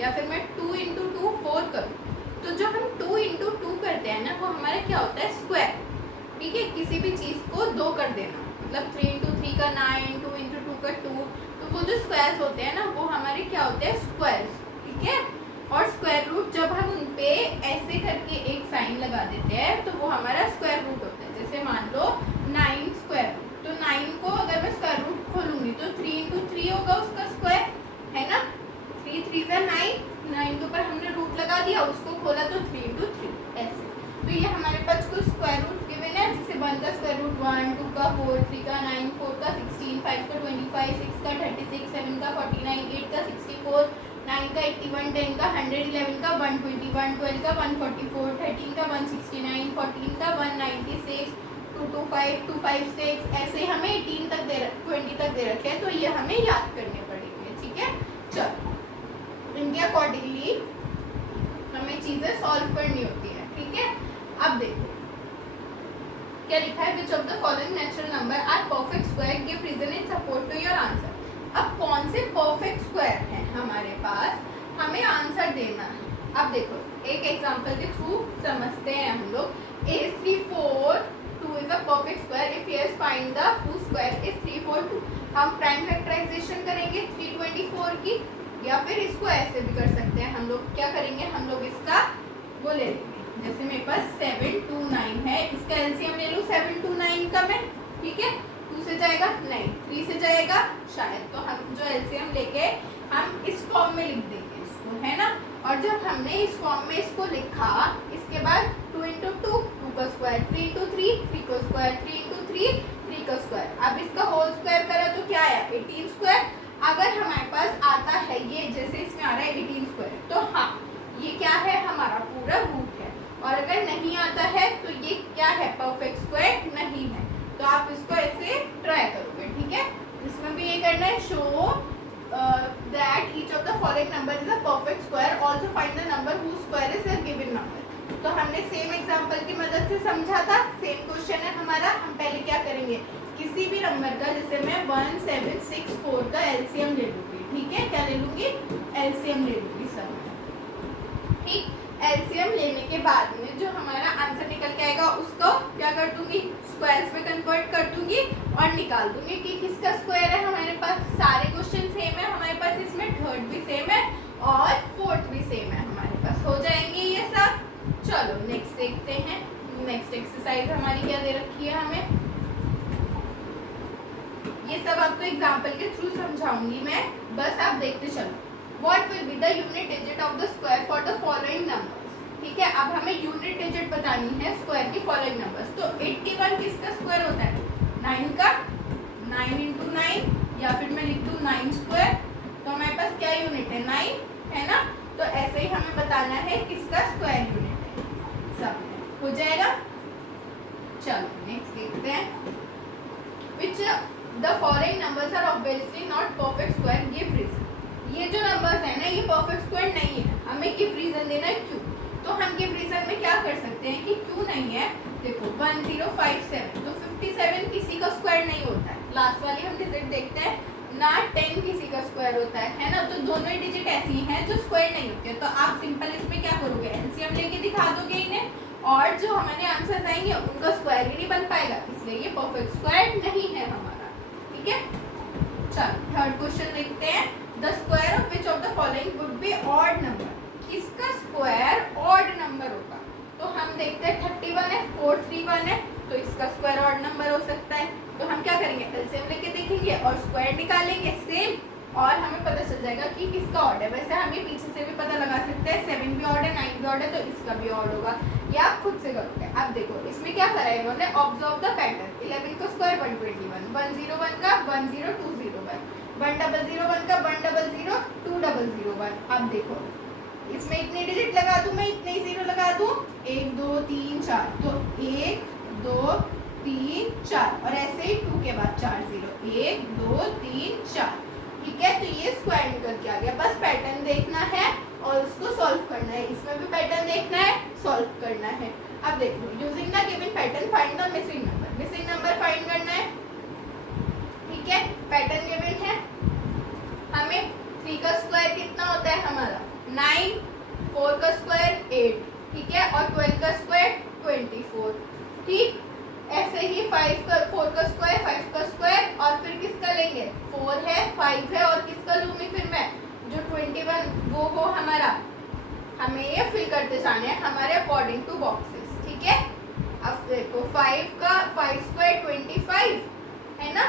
या फिर मैं 2 इंटू 2 4 करूँ, तो जो हम 2 इंटू 2 करते हैं ना, वो हमारा क्या होता है, स्क्वायर। ठीक है, किसी भी चीज़ को 2 कर देना, मतलब 3 इंटू 3 का 9, 2 इंटू 2 का 2, तो वो जो स्क्वायर्स होते हैं ना, वो हमारे क्या होते हैं, स्क्वायर्स। ठीक है, और स्क्वायर रूट जब हम उन पे ऐसे करके एक साइन लगा देते हैं, तो वो हमारा स्क्वायर रूट होता है। जैसे मान लो 9 स्क्वायर रूट, तो 9 को अगर मैं स्क्वायर रूट खोलूंगी तो 3 इंटू 3 होगा उसका स्क्वायर, है ना। 3 3 ज़ा 9, 9 के ऊपर हमने रूट लगा दिया, उसको खोला तो 3 इंटू 3 ऐसे। तो ये हमारे पास कुछ स्क्वायर रूट गिवन है, जैसे 1 का स्क्वायर रूट 1, 2 का 4, 3 का 9, 4 का 16, 5 का 25, 6 का 36, 7 का 49, 8 का 64, 9 का 81, 10 का 100, 11 का 121, 12 का 144, 13 का 169, 14 का 196, 225, 256, ऐसे हमें 18 तक 20 तक दे रखे हैं, तो ये हमें याद करने पड़ेंगे। ठीक है, चलो इनके अकॉर्डिंगली हमें चीज़ें सॉल्व करनी होती है। ठीक है, अब देखो क्या लिखा है, which of the following natural number are perfect square, give reason in support to your answer. अब कौन से परफेक्ट स्क्वायर हैं हमारे पास, हमें आंसर देना है। अब देखो एक एग्जांपल के थ्रू समझते हैं हम लोग। a is 3 4 2 is a perfect square if yes find the whose square is 3 4 2। हम प्राइम फैक्टराइजेशन करेंगे 324 की, या फिर इसको ऐसे भी कर सकते हैं। हम लोग क्या करेंगे, हम लोग इसका वो ले लेंगे, जैसे मेरे पास 729 है, इसका एलसीएम ले लूँ 729 का मैं। ठीक है, 2 से जाएगा नहीं, 3 से जाएगा शायद, तो हम जो एलसीएम लेके हम इस फॉर्म में लिख देंगे इसको, है ना। और जब हमने इस फॉर्म में इसको लिखा, इसके बाद 2 इंटू 2 2 का स्क्वायर, 3 इंटू 3 3 का स्क्वायर, 3 इंटू 3 3 का स्क्वायर। अब इसका होल स्क्वायर करा तो क्या आया, 18 स्क्वायर। अगर हमारे पास आता है ये, जैसे इसमें आ रहा है 18 स्क्वायर, तो हाँ ये क्या है, हमारा पूरा रूट है। और अगर नहीं आता है तो ये क्या है, परफेक्ट स्क्वायर नहीं है। तो आप इसको ऐसे ट्राई करोगे। ठीक है, इसमें भी ये करना है, show that each of the following number is a perfect square, also find the number whose square is a given number. तो हमने सेम एग्जांपल की मदद से समझा था, सेम क्वेश्चन है हमारा। हम पहले क्या करेंगे, किसी भी नंबर का, जैसे मैं 1764 का एलसीएम ले लूंगी। ठीक है, क्या ले लूंगी, एलसीएम ले लूंगी सब। ठीक, एलसीएम लेने के बाद में जो हमारा आंसर निकल के आएगा, उसको क्या कर दूंगी, स्क्वायर्स में कन्वर्ट कर दूंगी और निकाल दूंगी कि किसका स्क्वायर है। हमारे पास सारे क्वेश्चन सेम है, हमारे पास इसमें थर्ड भी सेम है और फोर्थ भी सेम है, हमारे पास हो जाएंगे ये सब। चलो नेक्स्ट देखते हैं, नेक्स्ट एक्सरसाइज हमारी क्या दे रखी है हमें, ये सब आपको एग्जाम्पल के थ्रू समझाऊंगी मैं, बस आप देखते चलो। What will be the unit digit of the square for the following numbers? ठीक है, अब हमें यूनिट डिजिट बतानी है स्क्वायर की फॉलोइंग नंबर्स। तो 81 किसका स्क्वायर होता है, 9 का, 9 इंटू 9, या फिर मैं लिख दूँ 9 स्क्वायर, तो हमारे पास क्या यूनिट है, 9, है ना। तो ऐसे ही हमें बताना है किसका स्क्वायर यूनिट है, सब हो जाएगा। चलो नेक्स्ट देखते हैं, which the following numbers are obviously not perfect square, give reason. ये जो नंबर्स है ना, ये परफेक्ट स्क्वायर नहीं है, हमें गिव रीजन देना है क्यों। तो हम गिव रीजन में क्या कर सकते हैं कि क्यों नहीं है। देखो 1057, तो 57 किसी का स्क्वायर नहीं होता है। लास्ट वाली हम डिजिट देखते हैं ना, 10 किसी का स्क्वायर होता है ना। तो दोनों ही डिजिट ऐसी हैं जो स्क्वायर नहीं होती है। तो आप सिंपल इसमें क्या करोगे, एलसीएम लेके दिखा दोगे इन्हें, और जो हमारे आंसर आएंगे उनका स्क्वायर ही नहीं बन पाएगा, इसलिए ये परफेक्ट स्क्वायर नहीं है हमारा। ठीक है, चलो थर्ड क्वेश्चन देखते हैं। The square of which of the following would be odd number? किसका स्क्वायर ऑड नंबर होगा। तो हम देखते हैं 31 है, 431 है, तो इसका स्क्वायर ऑड नंबर हो सकता है। तो हम क्या करेंगे, एलसीएम लेके देखेंगे और स्क्वायर निकालेंगे सेम, और हमें पता चल जाएगा कि किसका ऑड है। वैसे हम ये पीछे से भी पता लगा सकते हैं, 7 भी ऑड है, 9 भी ऑड है, तो इसका भी ऑड होगा, या आप खुद से करोगे। अब देखो इसमें क्या करा है इन्होंने, ऑब्जर्व द पैटर्न। 11 का स्क्वायर 121, 101 का 10201, 1001 का 100 2001। अब देखो इसमें इतने डिजिट लगा दूं मैं, इतने ही जीरो लगा दूं, 1 2 3 4, तो 1 2 3 4, और ऐसे ही 2 के बाद 4 जीरो, 1 2 3 4। ठीक है, तो ये स्क्वायर निकल के आ गया। बस पैटर्न देखना है और उसको सॉल्व करना है। इसमें भी पैटर्न देखना है, सॉल्व करना है। अब देखो, using the given pattern find the missing number. Missing number find करना है। ठीक है, पैटर्न गिवन है हमें। 3 का स्क्वायर कितना होता है हमारा, 9, 4 का स्क्वायर 8, ठीक है, और 12 का स्क्वायर 24, ठीक। ऐसे ही 5 का 4 का स्क्वायर 5 का स्क्वायर, और फिर किसका लेंगे, 4 है 5 है, और किसका लूँगी फिर मैं, जो 21 वो हमारा, हमें ये फिल करते जाने हैं हमारे अकॉर्डिंग टू बॉक्सेस, ठीक है। अब देखो 5 का 5 स्क्वायर 25 है ना,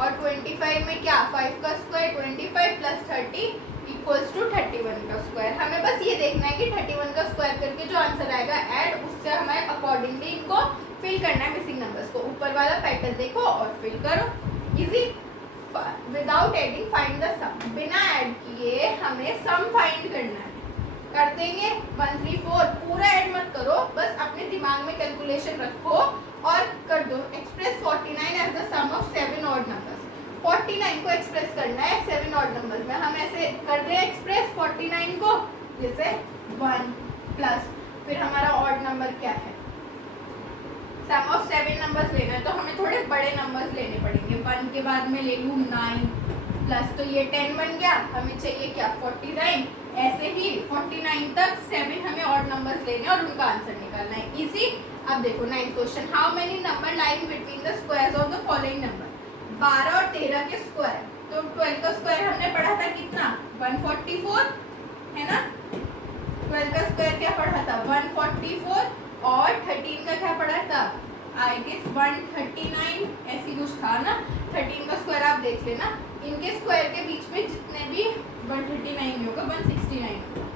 और 25 में क्या, 5 का स्क्वायर 25 प्लस 30 इक्वल्स टू 31 का स्क्वायर। हमें बस ये देखना है कि 31 का स्क्वायर करके जो आंसर आएगा ऐड, उससे हमें अकॉर्डिंगली इनको फिल करना है मिसिंग नंबर्स को। ऊपर वाला पैटर्न देखो और फिल करो, easy. Without adding find the sum, बिना ऐड किए हमें सम फाइंड करना है। कर देंगे 1 3 4, पूरा ऐड मत करो, बस अपने दिमाग में कैलकुलेशन रखो और कर दो। Express 49 as the sum of 7 odd numbers. 49 को एक्सप्रेस करना है 7 ऑड नंबर्स में। हम ऐसे कर दे एक्सप्रेस 49 को, जैसे 1 प्लस फिर हमारा ऑड नंबर क्या है, सम ऑफ 7 नंबर्स लेना है तो हमें थोड़े बड़े नंबर्स लेने पड़ेंगे। 1 के बाद में ले लूँ 9 प्लस, तो ये 10 बन गया, हमें चाहिए क्या 49। ऐसे ही 49 तक 7 हमें ऑड नंबर्स लेने और उनका आंसर निकालना है, इजी। अब देखो 9th question, how many number lying between the squares of the following number. 12 और 13 के स्क्वायर, तो 12 का स्क्वायर हमने पढ़ा था कितना, 144 है ना। 12 का स्क्वायर क्या पढ़ा था, 144, और 13 का क्या पढ़ा था, आई गेस 139, ऐसी कुछ था ना। 13 का स्क्वायर आप देख लेना, इनके स्क्वायर के बीच में जितने भी 139 होगा 169 होगा,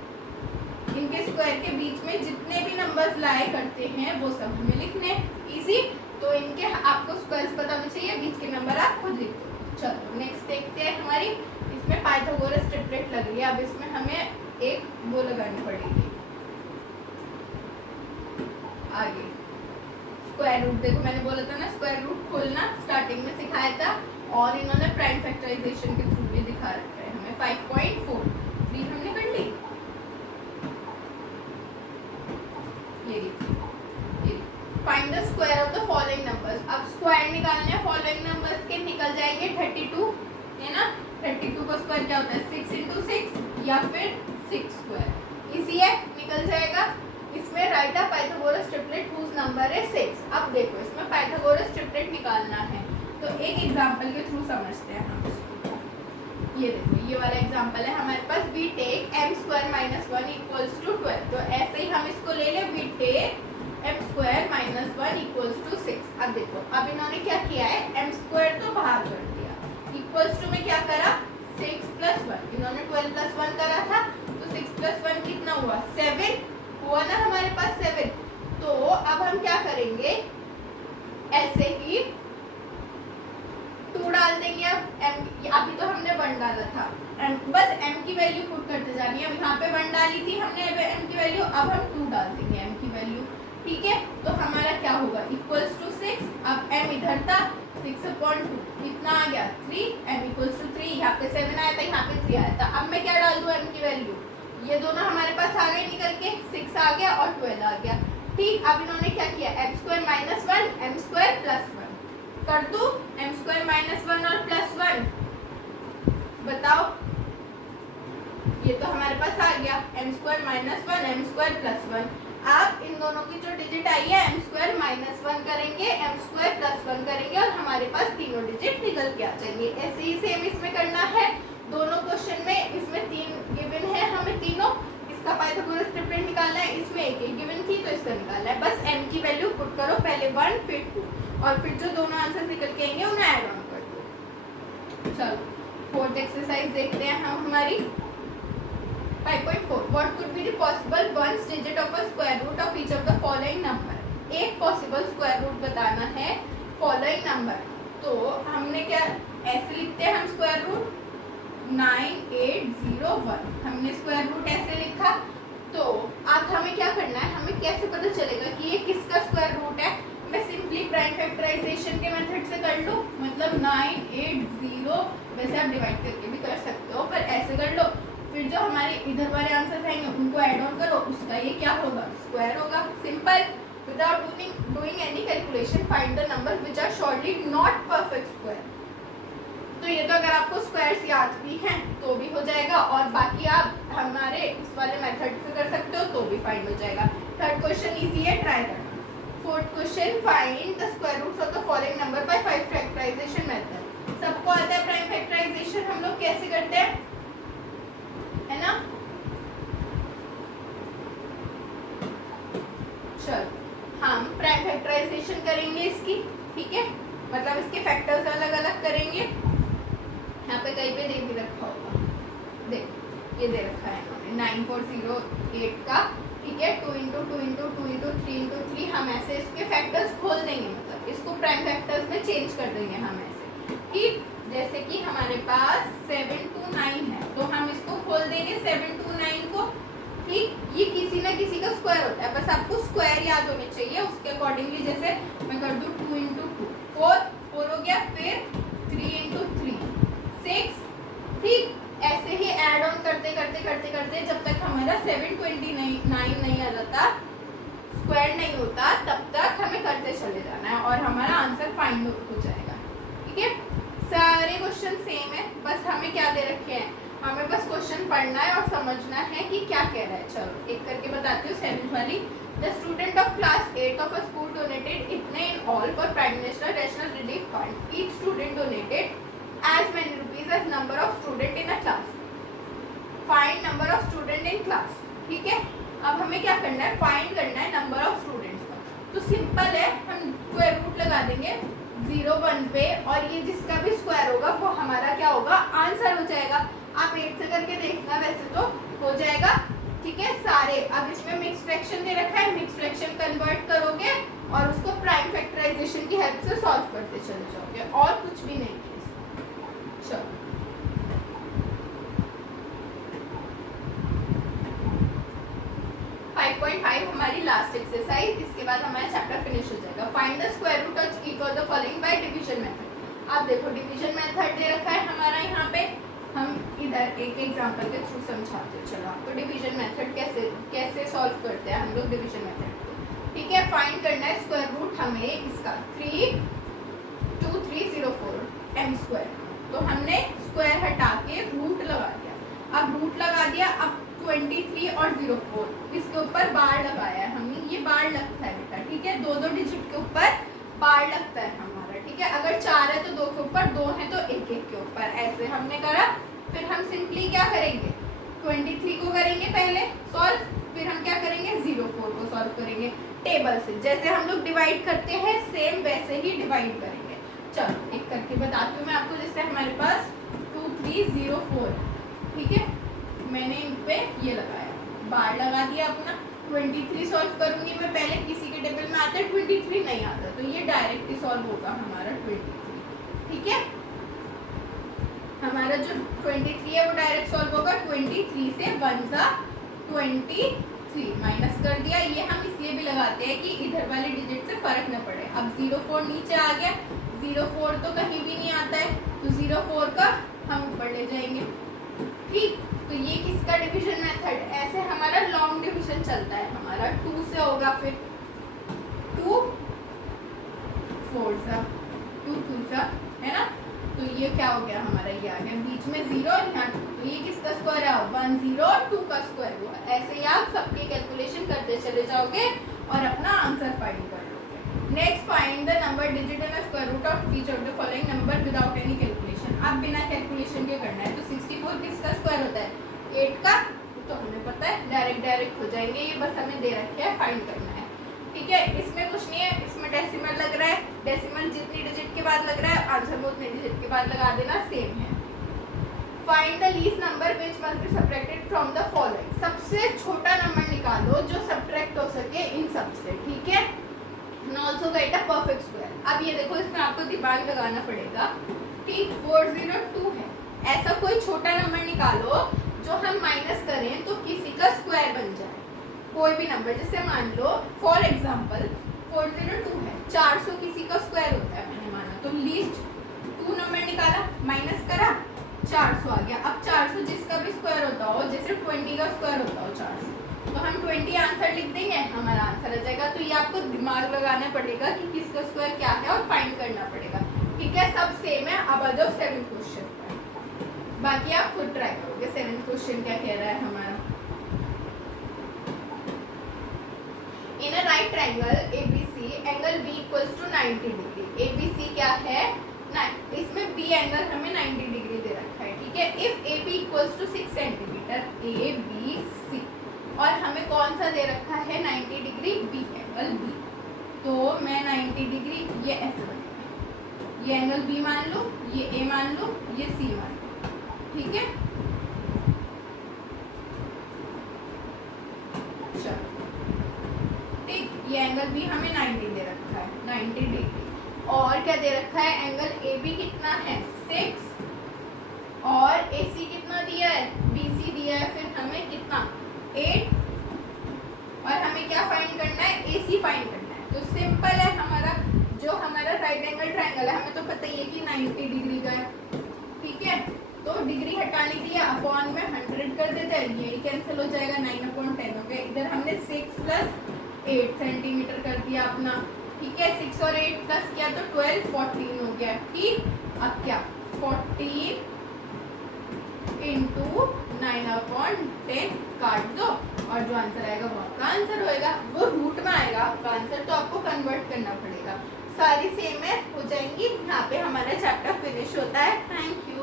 इनके स्क्वायर के बीच में जितने भी नंबर्स लाए करते हैं वो सब हमें लिखने, इजी। तो इनके आपको स्क्वायर्स पता होने चाहिए, बीच के नंबर आप खुद लिख दो। चलो नेक्स्ट देखते हैं हमारी, इसमें पाइथागोरस ट्रिपलेट लग रही है। अब इसमें हमें एक वो लगानी पड़ेगी आगे, स्क्वायर रूट। देखो मैंने बोला था ना स्क्वायर रूट खोलना, स्टार्टिंग में सिखाया था, और इन्होंने प्राइम फैक्टराइजेशन के थ्रू भी दिखा रखा है हमें। 5.43 हमने कर ली, ये find the square of the following numbers. अब स्क्वायर निकालने हैं फॉलोइंग नंबर्स के, निकल जाएंगे 32 है ना। 32 का स्क्वायर क्या होता है, 6 इंटू 6 या फिर 6 स्क्वायर, इजी है, निकल जाएगा। इसमें write a Pythagoras triplet whose number है 6। अब देखो इसमें पाइथागोरस ट्रिपलेट निकालना है, तो एक एग्जांपल के थ्रू समझते हैं हम इसको। ये देखो ये वाला एग्जांपल है हमारे पास, we take m square minus 1 equals to 12। तो ऐसे ही हम इसको ले लें, we take m square minus 1 equals to 6। अब देखो अब इन्होंने क्या किया है, m स्क्वायर तो बाहर कर दिया, इक्वल्स टू में क्या करा 6 प्लस 1, इन्होंने 12 प्लस 1 करा था, तो 6 प्लस 1 कितना हुआ 7 हुआ ना हमारे पास 7। तो अब हम क्या करेंगे, ऐसे ही 2 डाल देंगे। अब m, अभी तो हमने 1 डाला था, बस m की वैल्यू पुट करते जानी है। अब यहाँ पे 1 डाली थी हमने m की वैल्यू, अब हम 2 डाल देंगे m की वैल्यू, ठीक है। तो हमारा क्या होगा इक्वल्स टू 6। अब m इधर था, 6/2 कितना आ गया 3, m इक्वल्स टू 3, यहाँ पे 7 आया था, यहाँ पे 3 आया था। अब मैं क्या डाल दूँ m की वैल्यू, ये दोनों हमारे पास आ गए निकल के, 6 आ गया और 12 आ गया, ठीक। अब इन्होंने क्या किया, m square minus 1 m square plus 1 कर दूं, m स्क्वायर माइनस 1 और प्लस 1, बताओ ये तो हमारे पास आ गया m square minus 1 m square plus 1। आप इन दोनों की जो डिजिट आई है m स्क्वायर माइनस 1 करेंगे, m स्क्वायर प्लस 1 करेंगे, और हमारे पास तीनों डिजिट निकल के आ जाएंगे। ऐसे ही सेम इसमें करना है, दोनों क्वेश्चन में इसमें 3 गिवन है हमें तीनों, इसका पाइथागोरस ट्रिपलेट निकालना है, इसमें एक गिवन थी तो इसका निकालना है। बस m की वैल्यू पुट करो, पहले 1 फिर 2, और फिर जो दोनों आंसर निकल के आएंगे उन्हें ऐड ऑन कर दो। चलो 4th एक्सरसाइज देखते हैं हम हमारी। 5.4 what could be the possible ones digit of a square root of each of the following number. एक पॉसिबल स्क्वायर रूट बताना है फॉलोइंग नंबर, तो हमने क्या ऐसे लिखते हैं हम स्क्वायर रूट 9801, हमने स्क्वायर रूट ऐसे लिखा। तो अब हमें क्या करना है, हमें कैसे पता चलेगा कि ये किसका स्क्वायर रूट है। मैं सिंपली प्राइम फैक्टराइजेशन के मेथड से कर लूँ, मतलब 980, वैसे आप डिवाइड करके भी कर सकते हो पर ऐसे कर लो, फिर जो हमारे इधर वाले आंसर्स आएंगे उनको ऐड ऑन करो, उसका ये क्या होगा स्क्वायर होगा। Simple, without doing any calculation find the number which are shortly not perfect square. तो ये तो अगर आपको स्क्वायर्स याद भी हैं तो भी हो जाएगा, और बाकी आप हमारे इस वाले फाइंड हो जाएगा। थर्ड क्वेश्चन इजी है, ट्राई करना। Fourth question, find the square roots of the following number by prime factorization method. सबको आता है प्राइम फैक्टराइजेशन हम लोग कैसे करते हैं, है ना। चलो हम प्राइम फैक्टराइजेशन करेंगे इसकी, ठीक है, मतलब इसके फैक्टर्स अलग अलग करेंगे। यहाँ पे कहीं पे दे भी रखा होगा, देख ये दे रखा है इन्होंने 9408 का, ठीक है, 2 इंटू 2 इंटू 2 इंटू 3 इंटू 3। हम ऐसे इसके फैक्टर्स खोल देंगे, मतलब इसको प्राइम फैक्टर्स में चेंज कर देंगे हम ऐसे, ठीक। जैसे कि हमारे पास 729 है तो हम इसको खोल देंगे 729 को, ठीक। ये किसी ना किसी का स्क्वायर होता है, बस आपको स्क्वायर याद होने चाहिए, उसके अकॉर्डिंगली। जैसे मैं कर दूँ 2 इंटू 2 4 हो गया, फिर 3 इंटू 3 6, ठीक। ऐसे ही ऐड ऑन करते करते करते करते जब तक हमारा 729 नहीं आ जाता, स्क्वायर नहीं होता, तब तक हमें करते चले जाना है और हमारा आंसर फाइंड हो जाएगा, ठीक है। सारे क्वेश्चन सेम है, बस हमें क्या दे रखे हैं, हमें बस क्वेश्चन पढ़ना है और समझना है कि क्या कह रहा है। चलो एक करके बताती हूँ। 7th वाली, the student of class 8 of a school donated इतने in all for prime minister national relief fund. Each student donated as many rupees as number of student in a class. Find number of student in class, ठीक है। अब हमें क्या करना है, find करना है नंबर ऑफ स्टूडेंट्स का। तो सिंपल है, हम स्क्वायर रूट लगा देंगे 0 1 पे, और ये जिसका भी स्क्वायर होगा वो हमारा क्या होगा, आंसर हो जाएगा। आप 8 से करके देखना, वैसे तो हो जाएगा, ठीक है। सारे अब इसमें मिक्स फ्रैक्शन दे रखा है, मिक्स फ्रैक्शन कन्वर्ट करोगे और उसको प्राइम फैक्टराइजेशन की हेल्प से सॉल्व करते चले जाओगे, और कुछ भी नहीं। चलो 5.5 हमारी लास्ट एक्सरसाइज, इसके बाद हमारा चैप्टर फिनिश हो जाएगा। Find the square root of each of the following by division method. आप देखो डिवीजन मेथड दे रखा है हमारा यहाँ पे, हम इधर एक एग्जांपल के थ्रू समझाते हैं। चलो आपको डिवीजन मेथड कैसे सॉल्व करते हैं हम लोग डिवीजन मेथड को, ठीक है। फाइंड करना है स्क्वायर रूट हमें इसका 32304 m स्क्वायर। तो हमने स्क्वायर हटा के रूट लगा दिया। अब रूट लगा दिया, अब 23 और 04 इसके ऊपर बार लगाया है हमने, ये बार लगता है बेटा, ठीक है। 2 डिजिट के ऊपर बार लगता है हमारा, ठीक है। अगर 4 है तो 2 के ऊपर, 2 है तो 1 के ऊपर, ऐसे हमने करा। फिर हम सिंपली क्या करेंगे, 23 को करेंगे पहले सॉल्व, फिर हम क्या करेंगे 04 को सॉल्व करेंगे टेबल से। जैसे हम लोग डिवाइड करते हैं सेम वैसे ही डिवाइड करेंगे। चलो एक करके बताती हूँ मैं आपको। जैसे हमारे पास 2304, ठीक है, मैंने इन पे ये लगाया, बार लगा दिया अपना। 23 सॉल्व करूंगी मैं, पहले किसी के टेबल में आता है 23 नहीं आता, तो ये डायरेक्ट ही सॉल्व होगा हमारा 23, ठीक है। हमारा जो 23 है वो डायरेक्ट सॉल्व होगा। 23 से 1 सा 23 माइनस कर दिया। ये हम इसलिए भी लगाते हैं कि इधर वाले डिजिट से फर्क न पड़े। अब 04 नीचे आ गया, 04 तो कहीं भी नहीं आता है, तो 04 का हम ऊपर ले जाएंगे, ठीक। तो ये किसका डिवीजन मेथड, ऐसे हमारा लॉन्ग डिवीजन चलता है हमारा। 2 से होगा, फिर 2 4 सा 2 2 सा, है ना। तो ये क्या हो गया हमारा, ये आ गया बीच में 0 और यहाँ 2, तो ये किसका स्क्वायर है 1 0 और 2 का स्क्वायर हुआ। ऐसे ही आप सबकी कैलकुलेशन करते चले जाओगे और अपना आंसर फाइंड कर लोगे। Next find the number digit and square root of each of the following number without any calculation. अब बिना कैलकुलेशन के करना है। तो 64 किसका स्क्वायर होता है 8 का, तो हमें पता है डायरेक्ट हो जाएंगे, ये बस हमें दे रखे है, फाइंड करना है, ठीक है। इसमें कुछ नहीं है, इसमें डेसिमल लग रहा है, डेसिमल जितनी डिजिट के बाद लग रहा है आंसर में उतने डिजिट के बाद लगा देना, सेम है। Find the least number which must be subtracted from the following. सबसे छोटा नंबर निकालो जो सबट्रैक्ट हो सके इन सब से, ठीक है। And also get a perfect square. अब ये देखो, इसमें आपको दिमाग लगाना पड़ेगा, ठीक। 402 है, ऐसा कोई छोटा नंबर निकालो जो हम माइनस करें तो किसी का स्क्वायर बन जाए, कोई भी नंबर। जैसे मान लो फॉर एग्जांपल 402 है, 400 किसी का स्क्वायर होता है मैंने माना, तो लीस्ट 2 नंबर निकाला, माइनस करा, 400 आ गया। अब 400 जिसका भी स्क्वायर होता हो, जैसे 20 का स्क्वायर होता हो 400, तो हम 20 आंसर लिख देंगे, हमारा आंसर आ जाएगा। तो ये आपको दिमाग लगाना पड़ेगा कि किसका स्क्वायर क्या है और फाइंड करना पड़ेगा, ठीक है। सब सेम है। अब आ जाओ 7th क्वेश्चन पर, बाकी आप खुद ट्राई करोगे। 7th क्वेश्चन क्या कह रहा है हमारा, right triangle ABC angle B equals to 90 degree. ABC क्या है, इसमें B एंगल हमें 90 डिग्री दे रखा है, ठीक है। If AB equals to 6 centimetre ABC और हमें कौन सा दे रखा है 90 डिग्री, B एंगल B। तो मैं 90 डिग्री ये ऐसे बनेगा, ये एंगल B मान लूँ, ये A मान लूँ, ये C मान लूँ, ठीक है। ठीक, ये एंगल भी हमें 90 दे रखा है, 90 डिग्री। और क्या दे रखा है, एंगल AB कितना है 6 और AC कितना दिया है, BC दिया है, फिर हमें कितना 8 और हमें क्या फाइंड करना है, AC फाइंड करना है। तो सिंपल है, हमारा जो हमारा राइट एंगल ट्रायंगल है हमें तो पता ही है कि 90 डिग्री का है, ठीक है। तो डिग्री हटाने के लिए अपॉन में 100 कर देते हैं, ये कैंसिल हो जाएगा, 9/10 हो गया। इधर हमने 6 + 8 सेंटीमीटर कर दिया अपना, ठीक है। 6 और 8 प्लस किया तो 12, 14 हो गया, ठीक। अब क्या 14 × 9/10 काट दो और जो आंसर आएगा वो आपका आंसर होएगा, वो रूट में आएगा आपका आंसर, तो आपको कन्वर्ट करना पड़ेगा। सारी सेम है हो जाएंगी। यहाँ पे हमारा चैप्टर फिनिश होता है। Thank you.